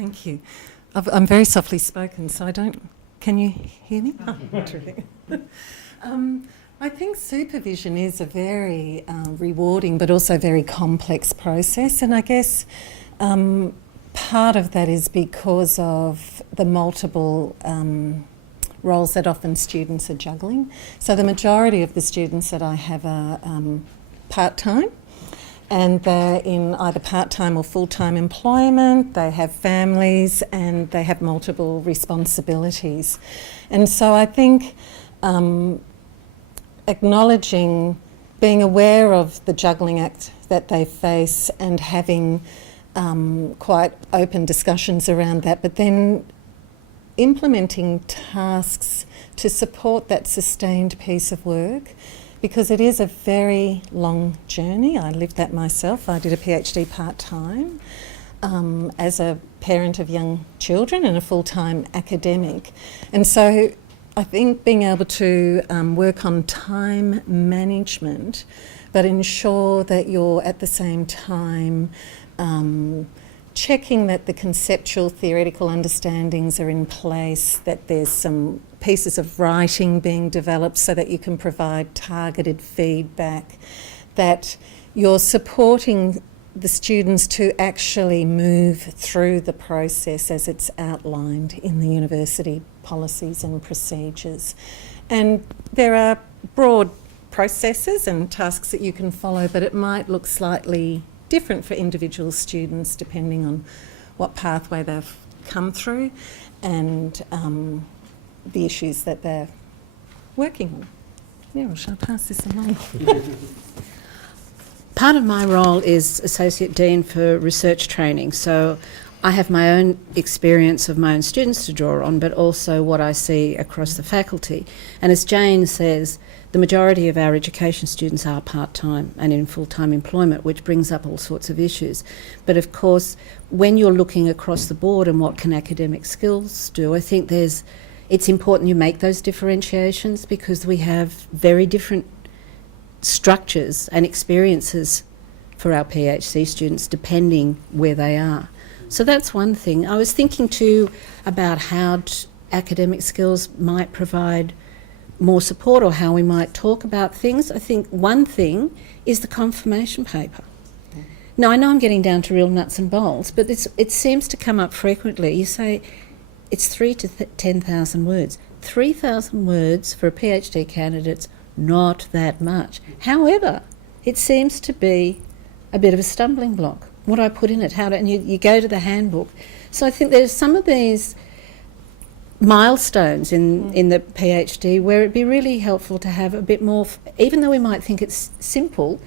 Thank you. I'm very softly spoken, so I don't... Can you hear me? Oh, terrific. I think supervision is a very rewarding but also very complex process, and I guess part of that is because of the multiple roles that often students are juggling. So the majority of the students that I have are part-time, and they're in either part-time or full-time employment, they have families and they have multiple responsibilities. And so I think acknowledging, being aware of the juggling act that they face and having quite open discussions around that, but then implementing tasks to support that sustained piece of work, because it is a very long journey. I lived that myself. I did a PhD part-time as a parent of young children and a full-time academic. And so I think being able to work on time management, but ensure that you're at the same time checking that the conceptual theoretical understandings are in place, that there's some pieces of writing being developed so that you can provide targeted feedback, that you're supporting the students to actually move through the process as it's outlined in the university policies and procedures. And there are broad processes and tasks that you can follow, but it might look slightly different for individual students depending on what pathway they've come through and the issues that they're working on. Meryl, shall I pass this along? Part of my role is Associate Dean for Research Training, so I have my own experience of my own students to draw on, but also what I see across the faculty. And as Jane says, the majority of our education students are part-time and in full-time employment, which brings up all sorts of issues. But of course, when you're looking across the board and what can academic skills do, I think it's important you make those differentiations, because we have very different structures and experiences for our PhD students depending where they are. So that's one thing. I was thinking too about how academic skills might provide more support, or how we might talk about things. I think one thing is the confirmation paper. Now, I know I'm getting down to real nuts and bolts, but it seems to come up frequently. You say it's 3,000 to 10,000 words. 3,000 words for a PhD candidate's not that much. However, it seems to be a bit of a stumbling block. What do I put in it? And you go to the handbook. So I think there's some of these milestones in the PhD where it'd be really helpful to have a bit more, even though we might think it's simple,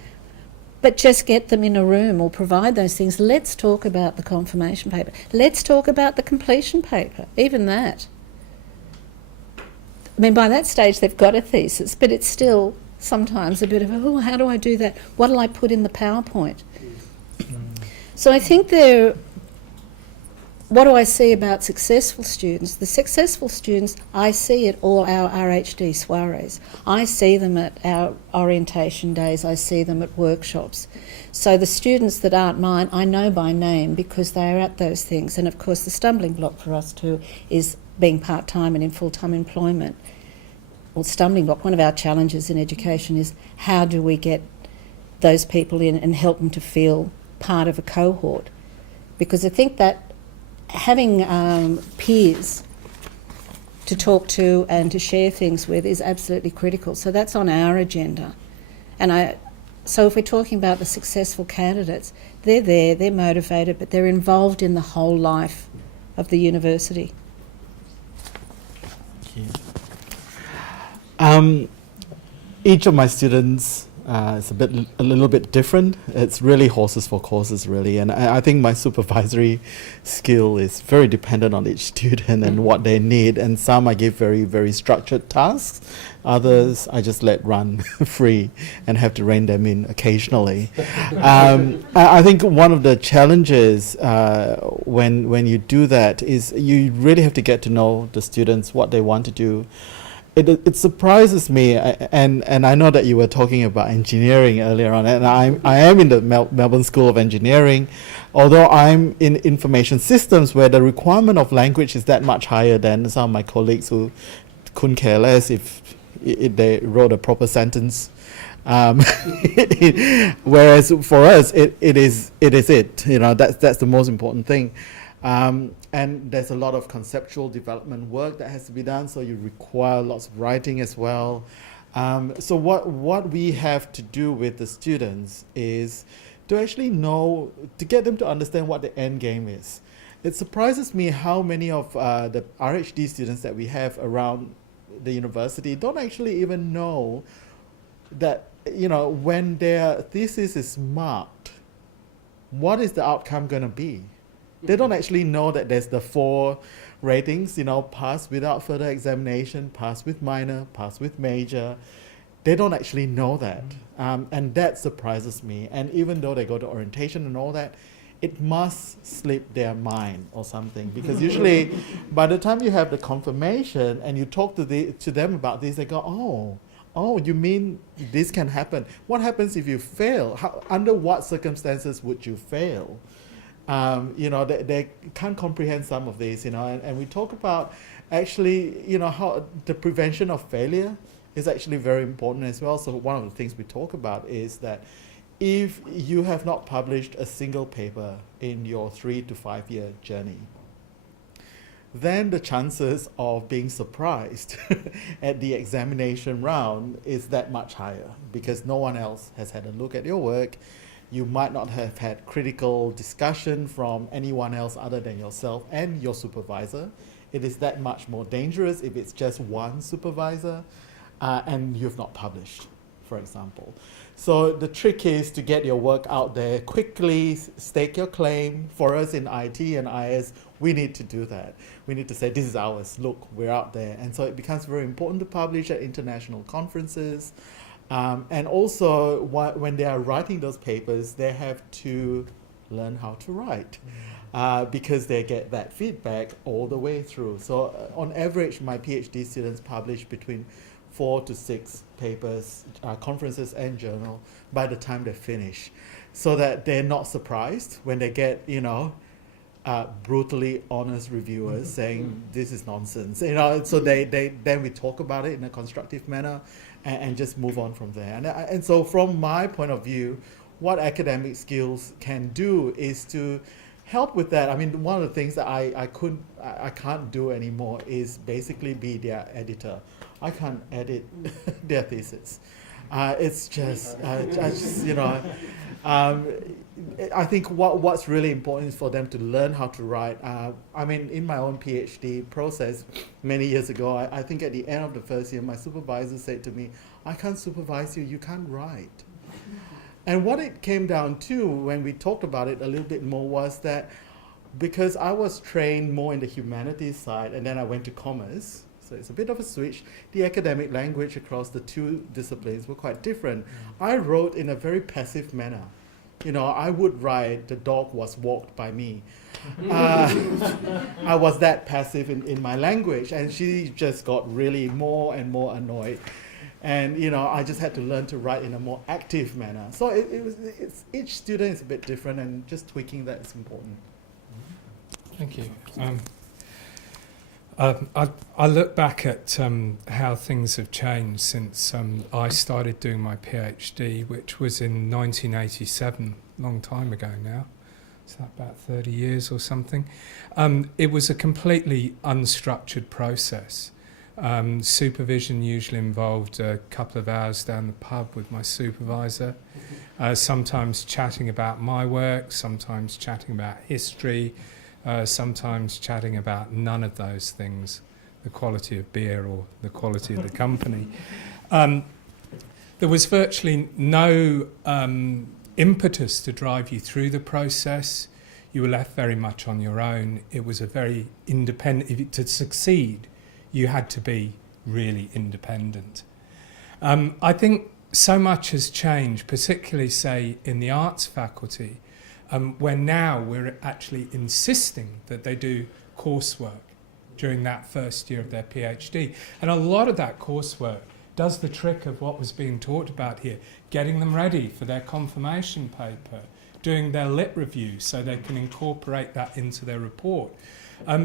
but just get them in a room or provide those things. Let's talk about the confirmation paper. Let's talk about the completion paper, even that. I mean, by that stage they've got a thesis, but it's still sometimes a bit of a, how do I do that? What'll I put in the PowerPoint? So I think what do I see about successful students? The successful students, I see at all our RHD soirees. I see them at our orientation days. I see them at workshops. So the students that aren't mine, I know by name because they are at those things. And of course the stumbling block for us too is being part-time and in full-time employment. Well, stumbling block, one of our challenges in education is how do we get those people in and help them to feel part of a cohort? Because I think that having peers to talk to and to share things with is absolutely critical. So that's on our agenda. And so if we're talking about the successful candidates, they're there, they're motivated, but they're involved in the whole life of the university. Each of my students is a little bit different. It's really horses for courses, really, and I think my supervisory skill is very dependent on each student and what they need. And some I give very, very structured tasks. Others I just let run free and have to rein them in occasionally. I think one of the challenges when you do that is you really have to get to know the students, what they want to do. it surprises me, and I know that you were talking about engineering earlier on, and I am in the Melbourne School of Engineering, although I'm in information systems where the requirement of language is that much higher than some of my colleagues who couldn't care less if they wrote a proper sentence. Whereas for us, it is you know, that's the most important thing. And there's a lot of conceptual development work that has to be done, so you require lots of writing as well. So what we have to do with the students is to actually know, to get them to understand what the end game is. It surprises me how many of the RHD students that we have around the university don't actually even know that, you know, when their thesis is marked, what is the outcome going to be? They don't actually know that there's the 4 ratings, you know, pass without further examination, pass with minor, pass with major. They don't actually know that. And that surprises me. And even though they go to orientation and all that, it must slip their mind or something. Because usually, by the time you have the confirmation and you talk to them about this, they go, oh, you mean this can happen? What happens if you fail? Under what circumstances would you fail? You know, they can't comprehend some of these, you know, and we talk about actually, you know, how the prevention of failure is actually very important as well. So one of the things we talk about is that if you have not published a single paper in your 3 to 5 year journey, then the chances of being surprised at the examination round is that much higher, because no one else has had a look at your work. You might not have had critical discussion from anyone else other than yourself and your supervisor. It is that much more dangerous if it's just one supervisor and you've not published, for example. So the trick is to get your work out there quickly, stake your claim. For us in IT and IS, we need to do that. We need to say, this is ours, look, we're out there. And so it becomes very important to publish at international conferences. And also, when they are writing those papers, they have to learn how to write because they get that feedback all the way through. So on average, my PhD students publish between 4 to 6 papers, conferences and journal by the time they finish, so that they're not surprised when they get, you know, brutally honest reviewers saying this is nonsense, you know. So then we talk about it in a constructive manner and just move on from there. And so from my point of view, what academic skills can do is to help with that. I mean, one of the things that I can't do anymore is basically be their editor. I can't edit their thesis. It's just, you know, I think what's really important is for them to learn how to write. I mean, in my own PhD process many years ago, I think at the end of the first year, my supervisor said to me, I can't supervise you, you can't write. And what it came down to when we talked about it a little bit more was that because I was trained more in the humanities side and then I went to commerce, so it's a bit of a switch, the academic language across the 2 disciplines were quite different. I wrote in a very passive manner. You know, I would write, the dog was walked by me. I was that passive in my language, and she just got really more and more annoyed. And, you know, I just had to learn to write in a more active manner. So it's each student is a bit different, and just tweaking that is important. Thank you. I look back at how things have changed since I started doing my PhD, which was in 1987, a long time ago now. Is that about 30 years or something? It was a completely unstructured process. Supervision usually involved a couple of hours down the pub with my supervisor, sometimes chatting about my work, sometimes chatting about history, sometimes chatting about none of those things, the quality of beer or the quality of the company. There was virtually no impetus to drive you through the process. You were left very much on your own. It was a very independent, to succeed, you had to be really independent. I think so much has changed, particularly, say, in the arts faculty, where now we're actually insisting that they do coursework during that first year of their PhD. And a lot of that coursework does the trick of what was being talked about here, getting them ready for their confirmation paper, doing their lit review so they can incorporate that into their report.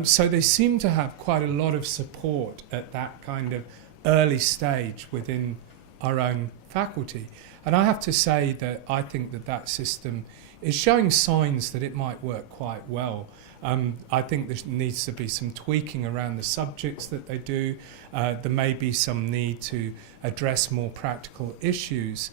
So they seem to have quite a lot of support at that kind of early stage within our own faculty. And I have to say that I think that that system is showing signs that it might work quite well. I think there needs to be some tweaking around the subjects that they do. There may be some need to address more practical issues.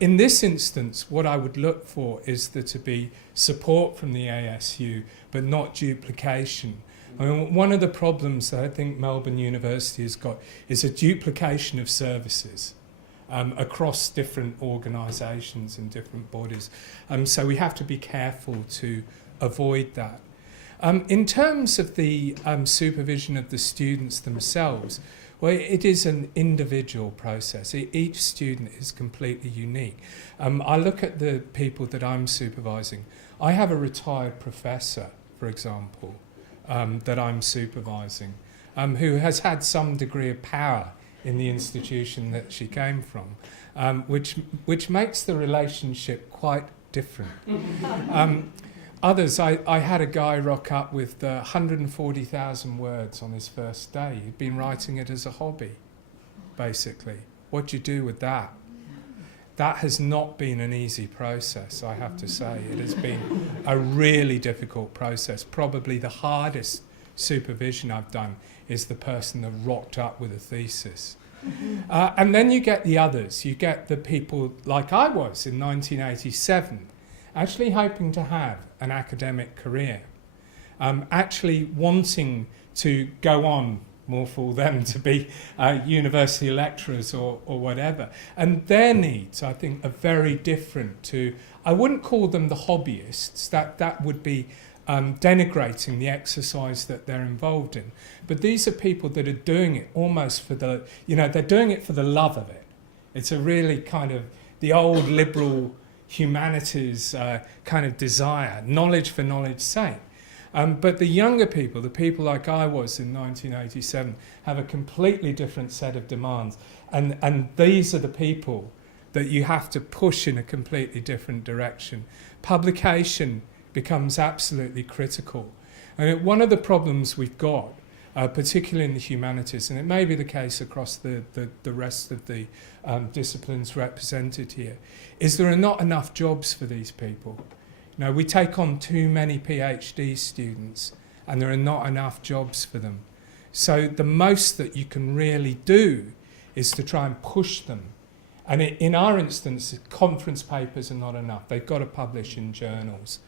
In this instance, what I would look for is there to be support from the ASU, but not duplication. I mean, one of the problems that I think Melbourne University has got is a duplication of services across different organisations and different bodies. So we have to be careful to avoid that. In terms of the supervision of the students themselves, well, it is an individual process. Each student is completely unique. I look at the people that I'm supervising. I have a retired professor, for example, that I'm supervising, who has had some degree of power in the institution that she came from, which makes the relationship quite different. Others, I had a guy rock up with 140,000 words on his first day. He'd been writing it as a hobby, basically. What do you do with that? That has not been an easy process, I have to say. It has been a really difficult process. Probably the hardest supervision I've done is the person that rocked up with a thesis. And then you get the others. You get the people like I was in 1987, actually hoping to have an academic career, actually wanting to go on, more for them to be university lecturers or whatever. And their needs, I think, are very different to, I wouldn't call them the hobbyists, that would be denigrating the exercise that they're involved in. But these are people that are doing it almost for the, they're doing it for the love of it. It's a really kind of the old liberal humanities kind of desire, knowledge for knowledge's sake. But the younger people, the people like I was in 1987, have a completely different set of demands. And these are the people that you have to push in a completely different direction. Publication becomes absolutely critical. And one of the problems we've got, particularly in the humanities, and it may be the case across the rest of the disciplines represented here, is there are not enough jobs for these people. We take on too many PhD students and there are not enough jobs for them. So the most that you can really do is to try and push them. And in our instance, conference papers are not enough. They've got to publish in journals.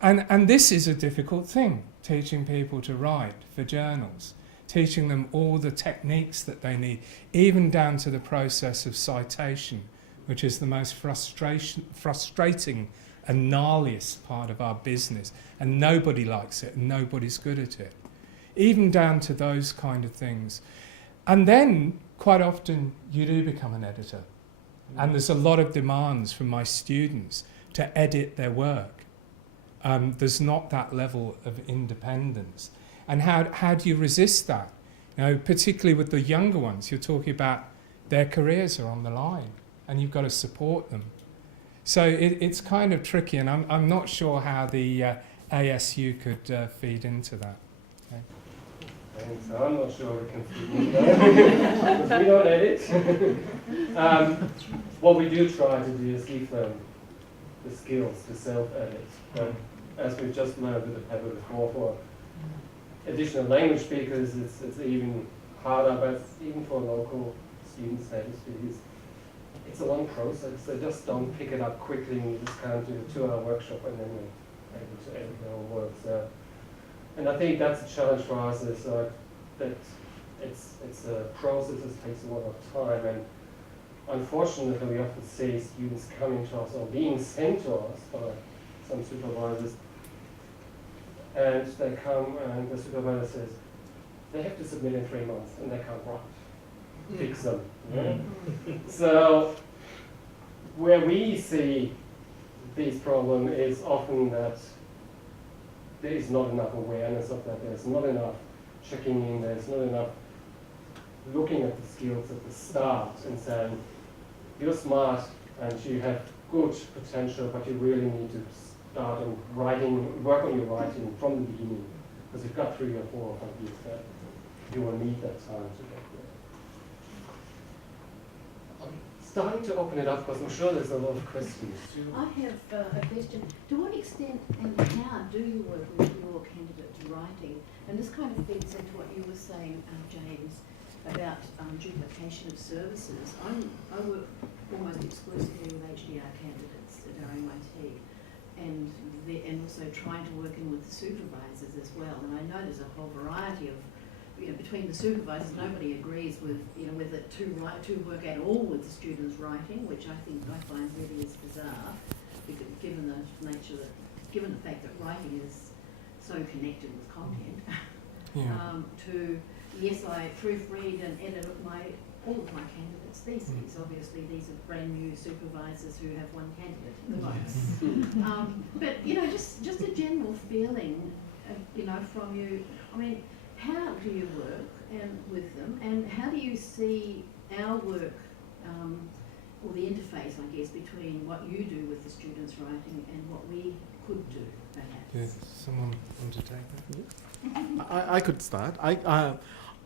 And this is a difficult thing, teaching people to write for journals, teaching them all the techniques that they need, even down to the process of citation, which is the most frustrating and gnarliest part of our business, and nobody likes it and nobody's good at it, even down to those kind of things. And then quite often you do become an editor, and there's a lot of demands from my students to edit their work. There's not that level of independence. And how do you resist that? Particularly with the younger ones, you're talking about their careers are on the line and you've got to support them. So it's kind of tricky, and I'm not sure how the ASU could feed into that. Okay. Thanks. I'm not sure we can feed into that because we don't edit. What we do try to do is give them the skills to self-edit. But as we've just learned with the paper before, for additional language speakers, it's even harder, but even for local students, native speakers, it's a long process. They just don't pick it up quickly, and you just can't do a 2-hour workshop and then you're able to edit their own work. So, and I think that's a challenge for us, is that it's a process that takes a lot of time, and unfortunately we often see students coming to us or being sent to us by some supervisors, and they come and the supervisor says they have to submit in 3 months and they can't write. Fix them. Yeah? So where we see this problem is often that there is not enough awareness of that, there's not enough checking in. There's not enough looking at the skills at the start and saying, you're smart and you have good potential, but you really need to start on writing, work on your writing from the beginning, because you've got 3 or 4 or 5 years there. You will need that time to get there. I'm starting to open it up because I'm sure there's a lot of questions. I have a question. To what extent and how do you work with your candidates writing? And this kind of feeds into what you were saying, James, about duplication of services. I work almost exclusively with HDR candidates at our MIT, and also trying to work in with the supervisors as well. And I know there's a whole variety of, between the supervisors, nobody agrees with, whether to work at all with the students' writing, which I find really is bizarre, because given the nature given the fact that writing is so connected with content. To yes, I proofread and edit all of my candidates' theses. Obviously, these are brand new supervisors who have one candidate at the most. But just a general feeling, from you. I mean, how do you work with them, and how do you see our work, or the interface, I guess, between what you do with the students' writing and what we could do, perhaps? Does someone want to take that? I could start.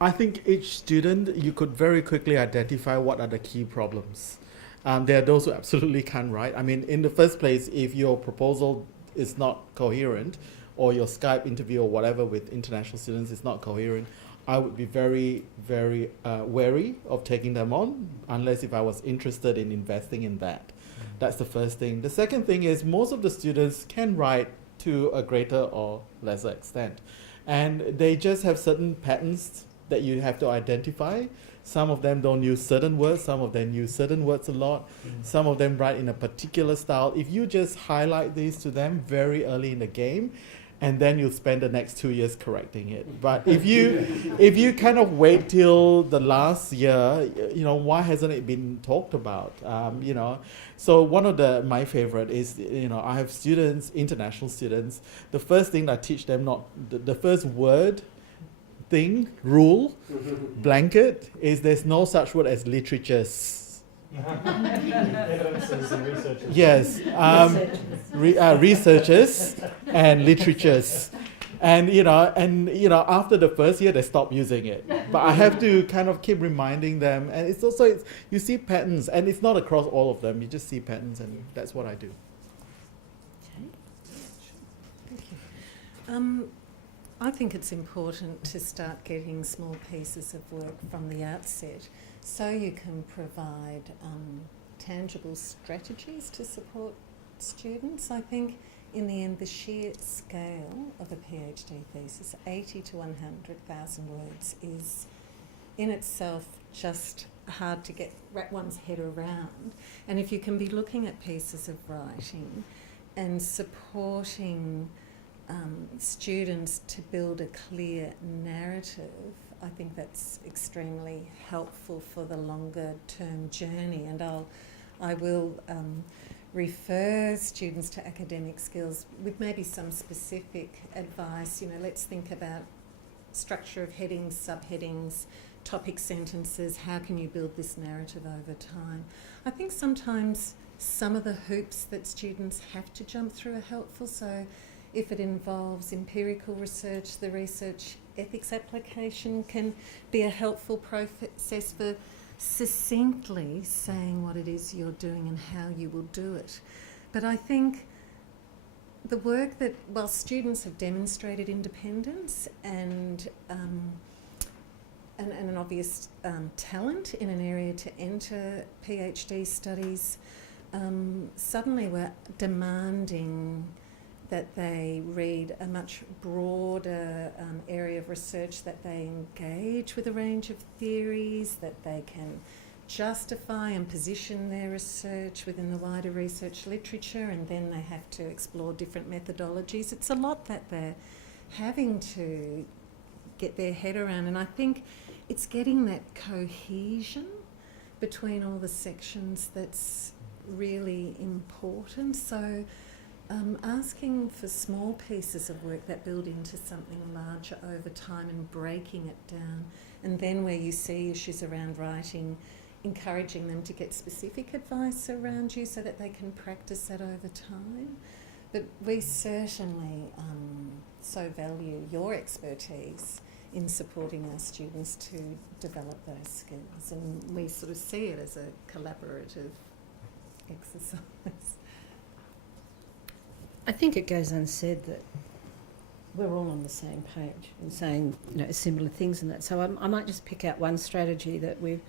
I think each student, you could very quickly identify what are the key problems. There are those who absolutely can't write. I mean, in the first place, if your proposal is not coherent, or your Skype interview or whatever with international students is not coherent, I would be very, very wary of taking them on, unless if I was interested in investing in that. That's the first thing. The second thing is most of the students can write to a greater or lesser extent. And they just have certain patterns that you have to identify. Some of them don't use certain words, some of them use certain words a lot, some of them write in a particular style. If you just highlight these to them very early in the game, and then you'll spend the next 2 years correcting it. But if you kind of wait till the last year, why hasn't it been talked about? So one of my favorite is, I have students, international students. The first thing I teach them, the first word, thing, rule, blanket, is there's no such word as literatures. Evidences and researchers. Yes, researchers and literatures, and after the first year they stop using it. But I have to kind of keep reminding them, and it's you see patterns, and it's not across all of them. You just see patterns, and that's what I do. Thank you. I think it's important to start getting small pieces of work from the outset, so you can provide tangible strategies to support students. I think in the end the sheer scale of a PhD thesis, 80 to 100,000 words, is in itself just hard to wrap one's head around. And if you can be looking at pieces of writing and supporting students to build a clear narrative, I think that's extremely helpful for the longer term journey. And I will refer students to academic skills with maybe some specific advice. Let's think about structure of headings, subheadings, topic sentences. How can you build this narrative over time? I think sometimes some of the hoops that students have to jump through are helpful. So if it involves empirical research, the research ethics application can be a helpful process for succinctly saying what it is you're doing and how you will do it. But I think the work that, while students have demonstrated independence and an obvious talent in an area to enter PhD studies, suddenly we're demanding that they read a much broader area of research, that they engage with a range of theories, that they can justify and position their research within the wider research literature, and then they have to explore different methodologies. It's a lot that they're having to get their head around, and I think it's getting that cohesion between all the sections that's really important. So asking for small pieces of work that build into something larger over time and breaking it down. And then where you see issues around writing, encouraging them to get specific advice around you so that they can practice that over time. But we certainly so value your expertise in supporting our students to develop those skills, and we sort of see it as a collaborative exercise. I think it goes unsaid that we're all on the same page and saying, you know, similar things in that. So I might just pick out one strategy that we've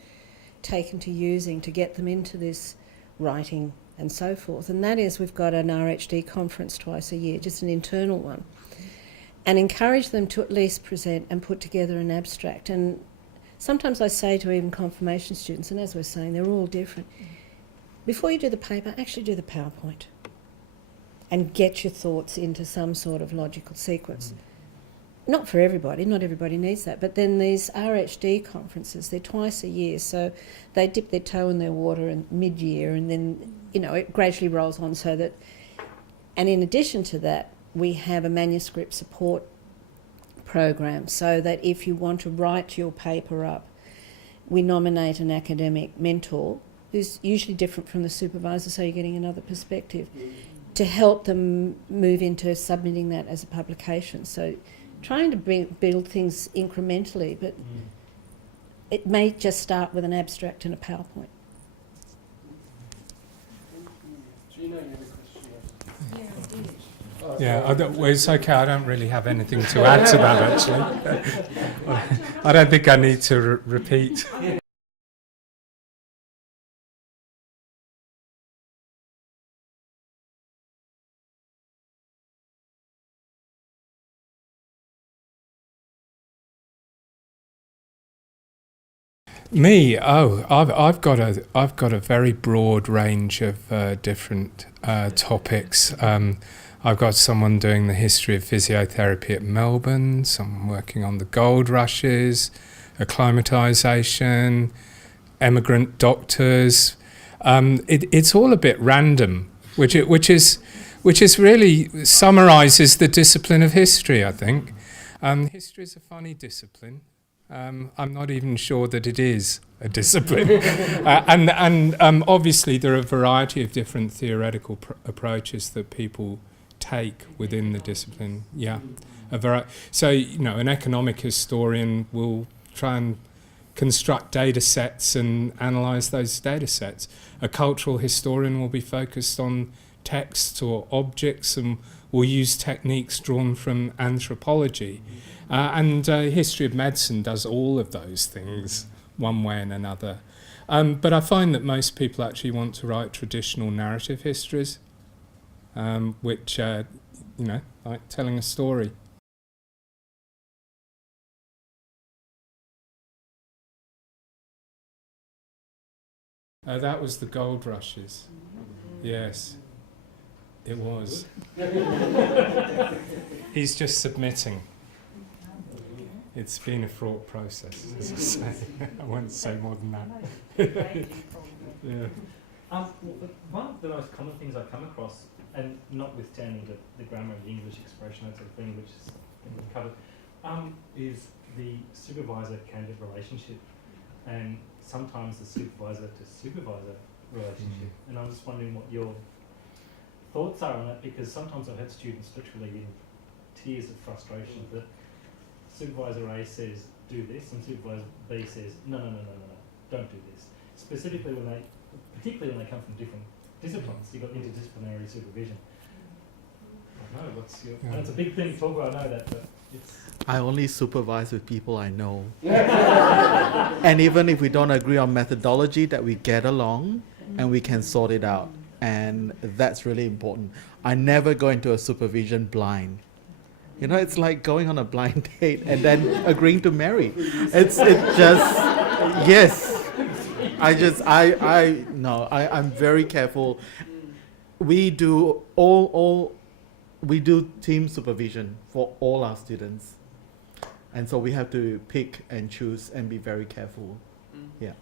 taken to using to get them into this writing and so forth, and that is we've got an RHD conference twice a year, just an internal one, and encourage them to at least present and put together an abstract. And sometimes I say to even confirmation students, and as we're saying, they're all different, before you do the paper, actually do the PowerPoint and get your thoughts into some sort of logical sequence. Not for everybody, not everybody needs that, but then these RHD conferences, they're twice a year, so they dip their toe in their water in mid-year, and then, you know, it gradually rolls on so that, and in addition to that, we have a manuscript support program so that if you want to write your paper up, we nominate an academic mentor who's usually different from the supervisor, so you're getting another perspective, to help them move into submitting that as a publication. So trying to build things incrementally, but it may just start with an abstract and a PowerPoint. Gina, you have a question? Yeah, well, it's okay. I don't really have anything to add to that, actually. I don't think I need to repeat. Me? Oh, I've got a very broad range of different topics. I've got someone doing the history of physiotherapy at Melbourne, someone working on the gold rushes, acclimatisation, emigrant doctors. It's all a bit random, which is really summarises the discipline of history, I think. History is a funny discipline. I'm not even sure that it is a discipline. and obviously there are a variety of different theoretical approaches that people take within the discipline. Yeah, so, you know, an economic historian will try and construct data sets and analyse those data sets. A cultural historian will be focused on texts or objects and will use techniques drawn from anthropology. And history of medicine does all of those things one way and another. But I find that most people actually want to write traditional narrative histories, which, you know, like telling a story. That was the gold rushes. Yes, it was. He's just submitting. It's been a fraught process, as I say. I won't say more than that. Yeah. One of the most common things I come across, and notwithstanding the grammar and the English expression, that sort of thing, which is covered, is the supervisor-candidate relationship, and sometimes the supervisor-to-supervisor relationship. And I'm just wondering what your thoughts are on that, because sometimes I've had students literally in tears of frustration that Supervisor A says do this, and Supervisor B says no, don't do this. Specifically particularly when they come from different disciplines, you've got interdisciplinary supervision. I don't know, what's your... And it's a big thing to talk about, I know that, but it's... I only supervise with people I know. And even if we don't agree on methodology, that we get along and we can sort it out. And that's really important. I never go into a supervision blind. You know, it's like going on a blind date and then agreeing to marry. It's just, yes. I'm very careful. We do we do team supervision for all our students. And so we have to pick and choose and be very careful. Yeah.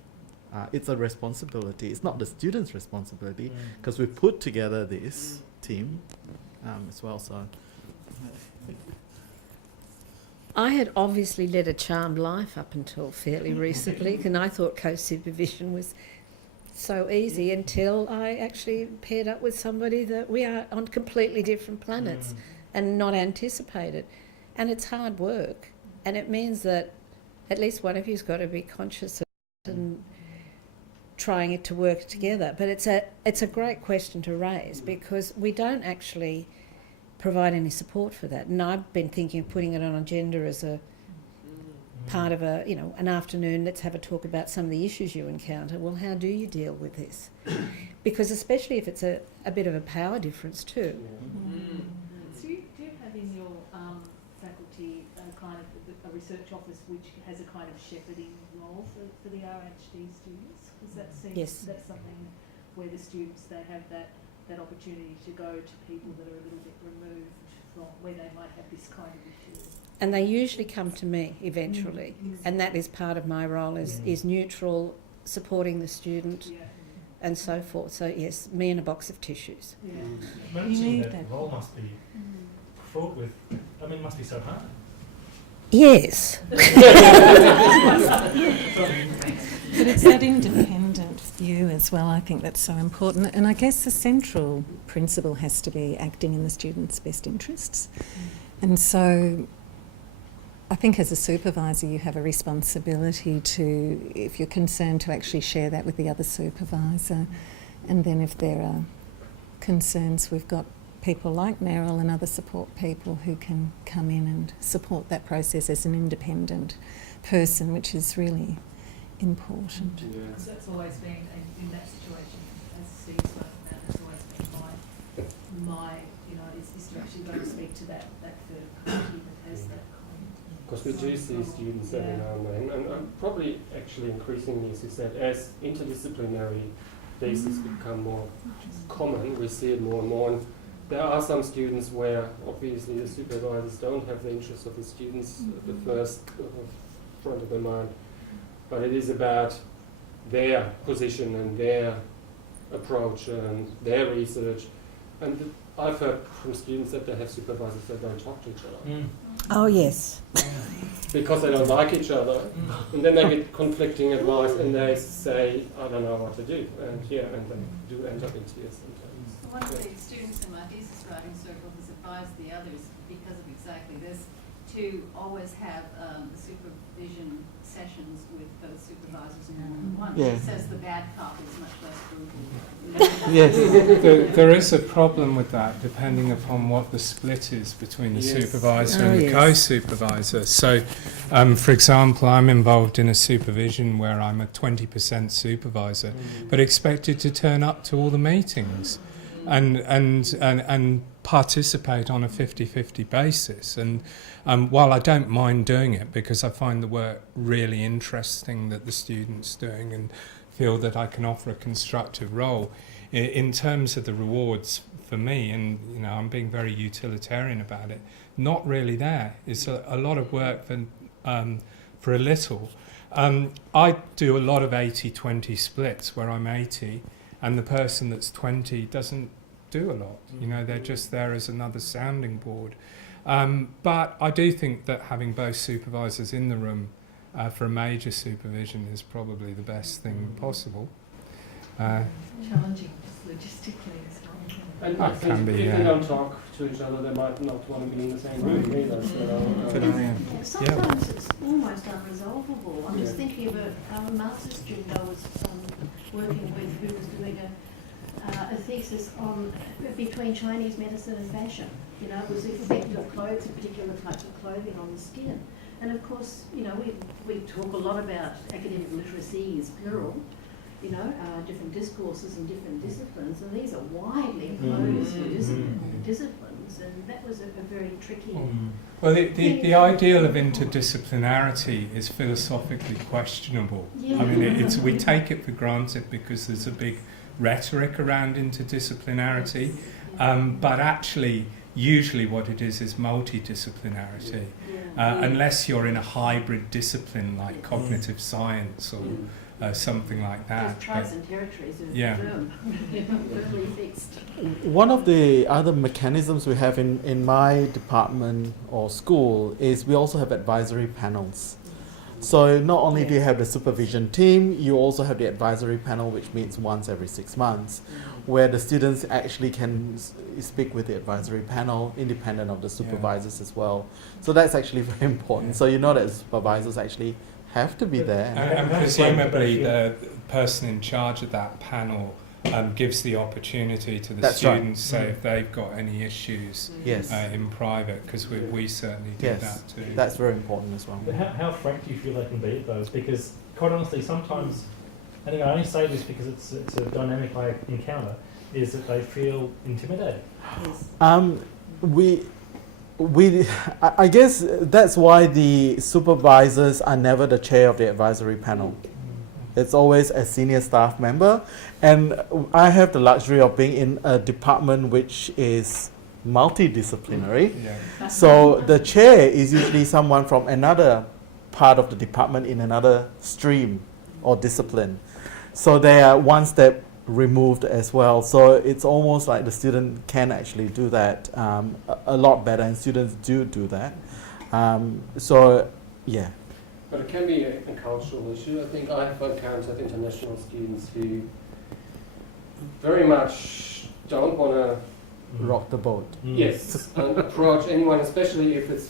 It's a responsibility. It's not the student's responsibility because we put together this team. as well. So I had obviously led a charmed life up until fairly recently, and I thought co-supervision was so easy until I actually paired up with somebody that we are on completely different planets and not anticipated. And it's hard work, and it means that at least one of you's got to be conscious of it and trying it to work together. But it's a great question to raise, because we don't actually provide any support for that. And I've been thinking of putting it on agenda as a part of a, an afternoon, let's have a talk about some of the issues you encounter. Well, how do you deal with this? Because especially if it's a bit of a power difference too. So do you have in your faculty kind of a research office which has a kind of shepherding role for the RHD students? Because that seems that's something where the students, they have that opportunity to go to people that are a little bit removed from where they might have this kind of issue. And they usually come to me eventually, and that is part of my role is neutral, supporting the student and so forth. So yes, me and a box of tissues. Managing that role must be fraught with, must be so hard. Yes. But it's that independent view as well, I think that's so important. And I guess the central principle has to be acting in the student's best interests. And so I think as a supervisor you have a responsibility to, if you're concerned, to actually share that with the other supervisor. And then if there are concerns, we've got people like Meryl and other support people who can come in and support that process as an independent person, which is really important. Because that's always been, in that situation, as Steve spoke about, that's always been my is to actually go and speak to that third party that has that kind of... Because we do see students every now and then, and probably actually increasingly, as you said, as interdisciplinary theses become more common, we see it more and more. And there are some students where obviously the supervisors don't have the interests of the students at the first front of their mind, but it is about their position and their approach and their research. And I've heard from students that they have supervisors that don't talk to each other. Oh yes. Because they don't like each other. And then they get conflicting advice and they say, I don't know what to do. And and they do end up in tears sometimes. One of the students in my thesis writing circle has advised the others, because of exactly this, to always have the supervision sessions with both supervisors and more than one. Yeah. He says the bad cop is much less brutal. yes, There is a problem with that, depending upon what the split is between the supervisor and the co-supervisor. So, for example, I'm involved in a supervision where I'm a 20% supervisor, but expected to turn up to all the meetings and participate on a 50-50 basis. And while I don't mind doing it, because I find the work really interesting that the student's doing and feel that I can offer a constructive role, in terms of the rewards for me, and I'm being very utilitarian about it, not really there. It's a lot of work for a little. I do a lot of 80-20 splits where I'm 80 and the person that's 20 doesn't do a lot. They're just there as another sounding board. But I do think that having both supervisors in the room for a major supervision is probably the best thing possible. Challenging, just logistically as well. And I think if they don't talk to each other, they might not want to be in the same room either. So, sometimes it's almost unresolvable. I'm just thinking of a master's student I was working with who was doing a thesis on between Chinese medicine and fashion. It was the effect of clothes, particular types of clothing on the skin. And of course, we talk a lot about academic literacy is plural, different discourses and different disciplines, and these are widely closed disciplines, and that was a very tricky... Well, the ideal of interdisciplinarity is philosophically questionable. Yeah. I mean, we take it for granted because there's a big rhetoric around interdisciplinarity, but actually, usually what it is multidisciplinarity. Unless you're in a hybrid discipline like cognitive science or something like that. Those tribes and territories are yeah. firm, firmly fixed. One of the other mechanisms we have in my department or school is we also have advisory panels. So not only do you have the supervision team, you also have the advisory panel, which meets once every 6 months, where the students actually can speak with the advisory panel, independent of the supervisors as well. So that's actually very important. So you know that supervisors actually have to be there. And presumably the person in charge of that panel gives the opportunity to the That's students, right. say if they've got any issues Yes. in private, because we certainly do Yes, that too. that's very important as well. But how frank do you feel they can be at those? Because quite honestly, sometimes, and I only say this because it's a dynamic I encounter, is that they feel intimidated. I guess that's why the supervisors are never the chair of the advisory panel. It's always a senior staff member, and I have the luxury of being in a department which is multidisciplinary. Yeah. So the chair is usually someone from another part of the department in another stream or discipline. So they are one step removed as well. So it's almost like the student can actually do that a lot better, and students do that. So yeah. But it can be a cultural issue. I think I've encountered international students who very much don't want to Rock the boat. yes, and approach anyone, especially if it's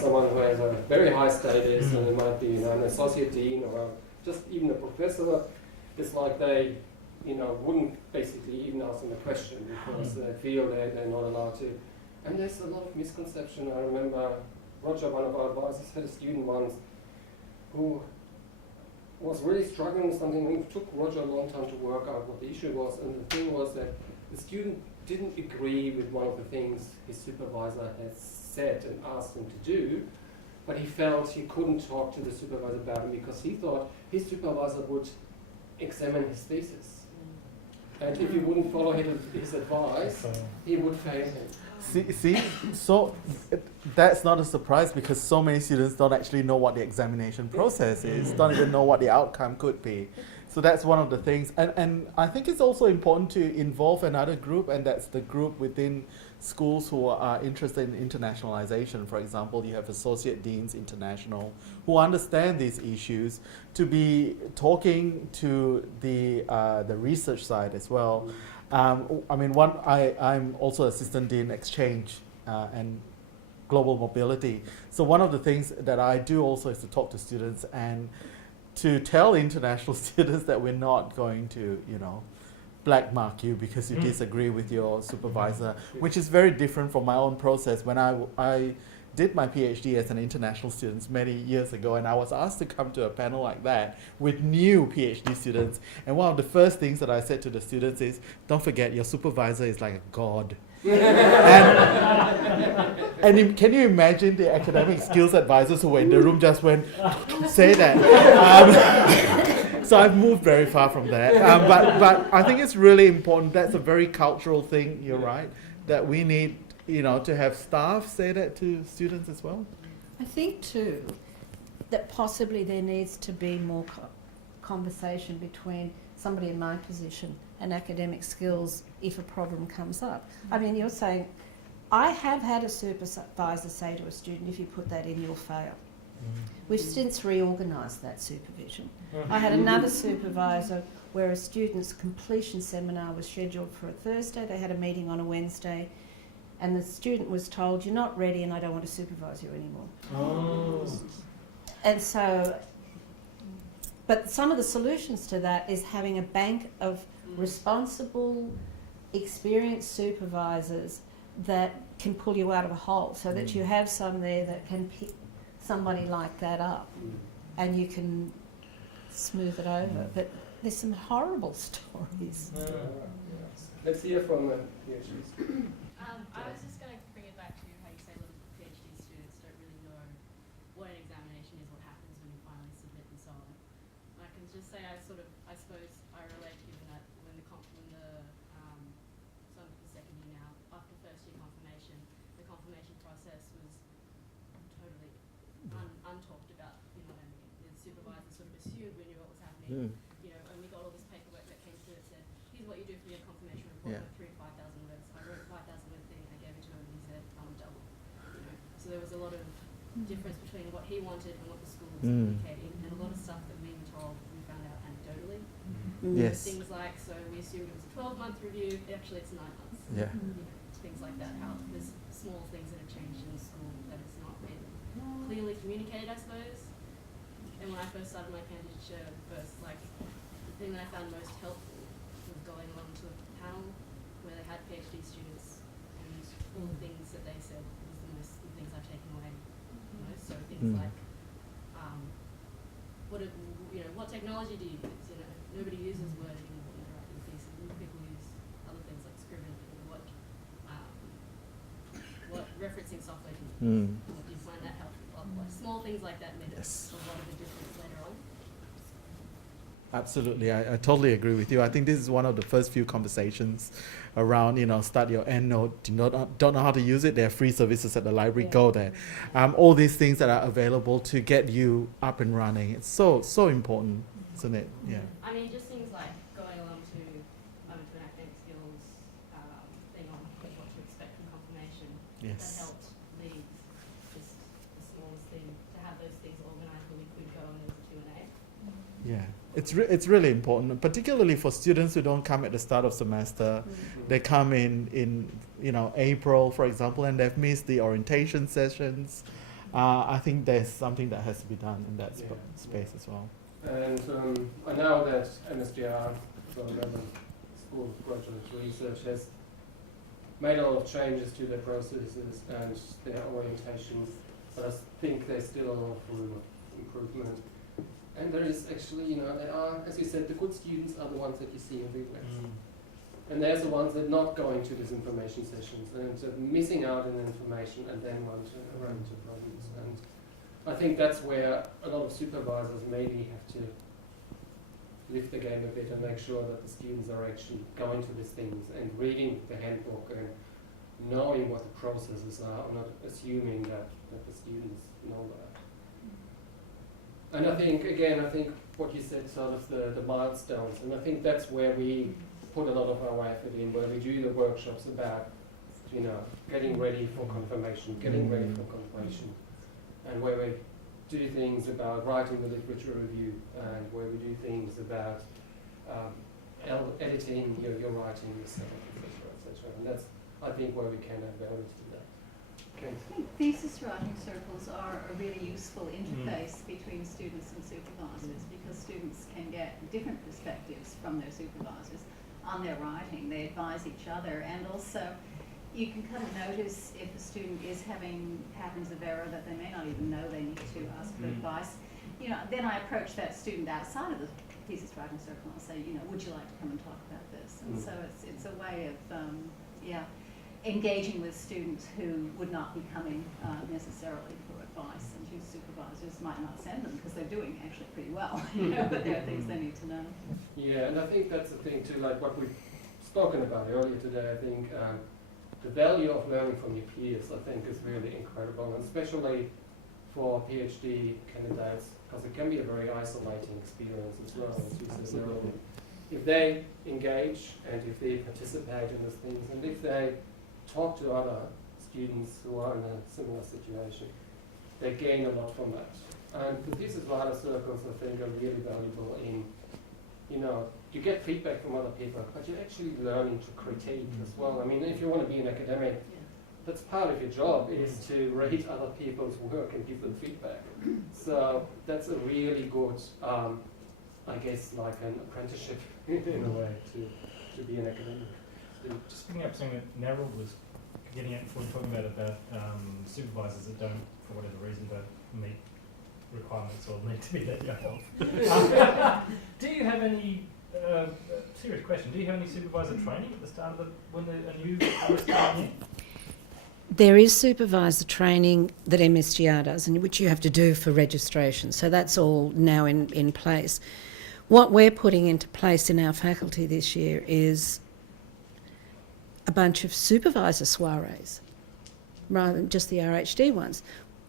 someone who has a very high status, and it might be an associate dean or just even a professor. It's like they wouldn't basically even ask them a question because they feel they're not allowed to. And there's a lot of misconception. I remember Roger, one of our advisors, had a student once who was really struggling with something. It took Roger a long time to work out what the issue was, and the thing was that the student didn't agree with one of the things his supervisor had said and asked him to do, but he felt he couldn't talk to the supervisor about it because he thought his supervisor would examine his thesis. And if he wouldn't follow his advice, he would fail him. See, so that's not a surprise because so many students don't actually know what the examination process is, don't even know what the outcome could be. So that's one of the things. And I think it's also important to involve another group, and that's the group within schools who are interested in internationalization. For example, you have Associate Deans International who understand these issues, to be talking to the research side as well. I'm also Assistant Dean Exchange and Global Mobility. So one of the things that I do also is to talk to students and to tell international students that we're not going to, black mark you because you disagree with your supervisor, which is very different from my own process. When I did my PhD as an international student many years ago, and I was asked to come to a panel like that with new PhD students, and one of the first things that I said to the students is, don't forget, your supervisor is like a god. And can you imagine the academic skills advisors who were in the room just went, say that. So I've moved very far from that. But I think it's really important. That's a very cultural thing, you're right, that we need to have staff say that to students as well. I think too that possibly there needs to be more conversation between somebody in my position and academic skills if a problem comes up. I mean, you're saying, I have had a supervisor say to a student, if you put that in, you'll fail. We've since reorganised that supervision. I had another supervisor where a student's completion seminar was scheduled for a Thursday. They had a meeting on a Wednesday, and the student was told, you're not ready and I don't want to supervise you anymore. Oh. And so, but some of the solutions to that is having a bank of responsible, experienced supervisors that can pull you out of a hole, so that you have some there that can pick somebody like that up and you can smooth it over. But there's some horrible stories. Let's hear from PhDs. I was just going to bring it back to how you say a lot of PhD students don't really know what an examination is, what happens when you finally submit and so on. I can just say I suppose I relate to you that when the second year now, after first year confirmation, the confirmation process was totally untalked about, you know what I mean? The supervisor sort of assumed we knew what was happening. difference between what he wanted and what the school was Mm. communicating, and a lot of stuff that we were told we found out anecdotally. Mm. Yes. Things like, so we assumed it was a 12-month review, actually it's 9 months. Yeah. You know, things like that, how there's small things that have changed in the school that it's not been clearly communicated, I suppose. And when I first started my candidature, the thing that I found most helpful was going along to a panel where they had PhD students, and all the things that they said was the things I've taken away most. So things Mm. like, what technology do you use? You know, nobody uses Word anymore when they're writing thesis. People use other things like Scrivener. What referencing software can you use? Mm. Do you find that helpful? Blah, blah, blah. Small things like that made Yes. a lot of the difference later on. Absolutely, I totally agree with you. I think this is one of the first few conversations around, start your EndNote. Don't know how to use it. There are free services at the library. Go there. All these things that are available to get you up and running. It's so important, isn't it? Yeah. I mean, just things like going along to an academic skills thing on what to expect from confirmation. That Yes. helped lead just the smallest thing to have those things organised where we could go and there was a Q&A. Yeah. It's really important, particularly for students who don't come at the start of semester. They come in April, for example, and they've missed the orientation sessions. I think there's something that has to be done in that space as well. And I know that MSGR, so Melbourne School of Graduate Research, has made a lot of changes to their processes and their orientations, but I think there's still a lot of room of improvement. And there is actually, there are, as you said, the good students are the ones that you see everywhere. And there's the ones that not going to these information sessions and missing out on information and then run into problems. And I think that's where a lot of supervisors maybe have to lift the game a bit and make sure that the students are actually going to these things and reading the handbook and knowing what the processes are, not assuming that the students know that. And I think what you said, sort of the milestones, and I think that's where we put a lot of our effort in, where we do the workshops about, getting ready for confirmation, getting ready for completion, and where we do things about writing the literature review, and where we do things about editing your writing yourself, etc. And that's, I think, where we can add value to that. Okay. I think thesis writing circles are a really useful interface between students and supervisors, because students can get different perspectives from their supervisors on their writing. They advise each other, and also you can kind of notice if a student is having patterns of error that they may not even know they need to ask for advice. Then I approach that student outside of the thesis writing circle and say, would you like to come and talk about this? And so it's a way of, engaging with students who would not be coming necessarily for advice, and whose supervisors might not send them because they're doing actually pretty well, but there are things they need to know. Yeah, and I think that's the thing too, like what we've spoken about earlier today. I think the value of learning from your peers, I think, is really incredible, and especially for PhD candidates, because it can be a very isolating experience as well, as you said earlier. If they engage and if they participate in these things, and if they talk to other students who are in a similar situation, they gain a lot from that. And the thesis writer circles, I think, are really valuable in, you get feedback from other people, but you're actually learning to critique as well. I mean, if you want to be an academic, that's part of your job, is to read other people's work and give them feedback. So that's a really good, I guess, like an apprenticeship in a way to be an academic. Just picking up something that Neril was getting at before talking about supervisors that don't, for whatever reason, don't meet requirements or need to be let go of. Do you have any, serious question, do you have any supervisor training at the start of when a new starting in? There is supervisor training that MSGR does, and which you have to do for registration. So that's all now in place. What we're putting into place in our faculty this year is a bunch of supervisor soirees, rather than just the RHD ones,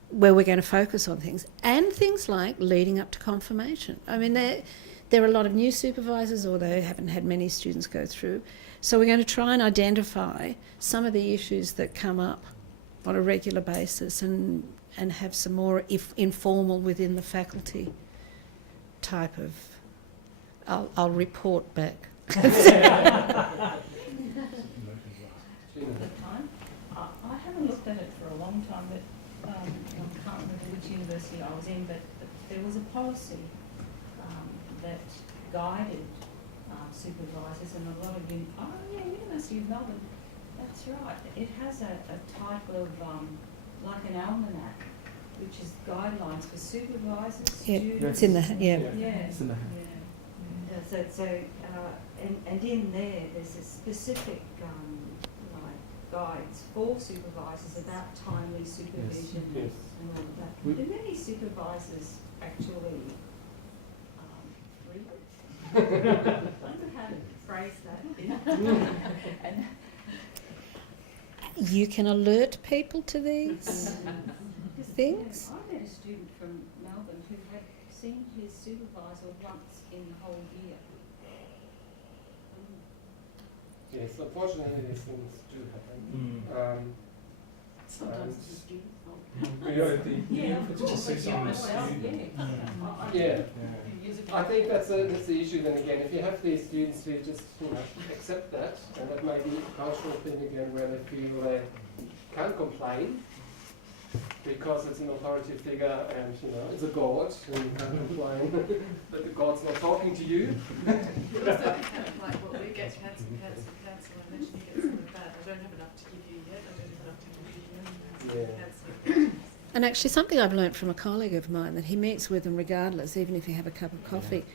where we're going to focus on things, and things like leading up to confirmation. I mean, there are a lot of new supervisors, or they haven't had many students go through. So we're going to try and identify some of the issues that come up on a regular basis and have some more informal within the faculty type of. I'll report back. I haven't looked at it for a long time, but I can't remember which university I was in, but there was a policy that guided supervisors, and a lot of University of Melbourne, that's right. It has a type of, like an almanac, which is guidelines for supervisors, students. It's in the, It's in the And in there's a specific like guides for supervisors about timely supervision Yes. and all of that. We- Do many supervisors actually read it? I wonder how to phrase that. And You can alert people to these things. I met a student from Melbourne who had seen his supervisor once in the whole year. Yes, unfortunately these things do happen. Sometimes the student. The emphasis on the student. Yeah. I think that's the issue then again. If you have these students who just accept that, and that may be a cultural thing again where they feel they can't complain because it's an authority figure and it's a god and you can't complain that the god's not talking to you. It's kind of like what we get, cancel, and eventually you get some of that. I don't have enough to give you yet, I don't have enough to give you yet. Yeah. And actually something I've learnt from a colleague of mine, that he meets with them regardless, even if you have a cup of coffee.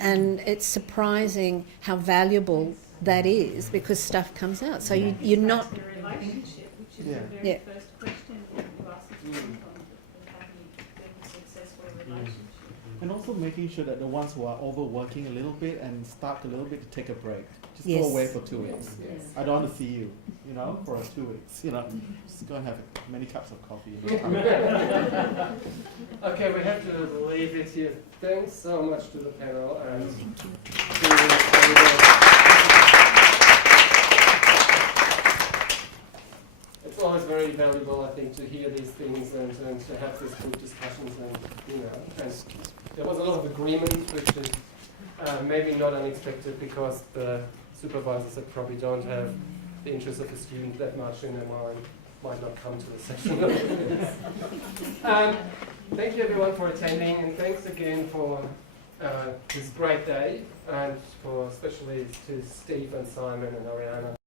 And it's surprising how valuable that is, because stuff comes out. So you're not... The relationship, which is the very first question you ask us to think on, how do you build a successful relationship? And also making sure that the ones who are overworking a little bit and stuck a little bit to take a break. Just Yes. go away for 2 weeks. Yes. I don't want to see you, for 2 weeks. Just go and have many cups of coffee. Okay, we have to leave it here. Thanks so much to the panel and it's always very valuable, I think, to hear these things and to have these group discussions and and there was a lot of agreement, which is maybe not unexpected because the supervisors that probably don't have the interest of the student that much in their mind might not come to the session. Thank you everyone for attending, and thanks again for this great day, and for especially to Steve and Simon and Ariana.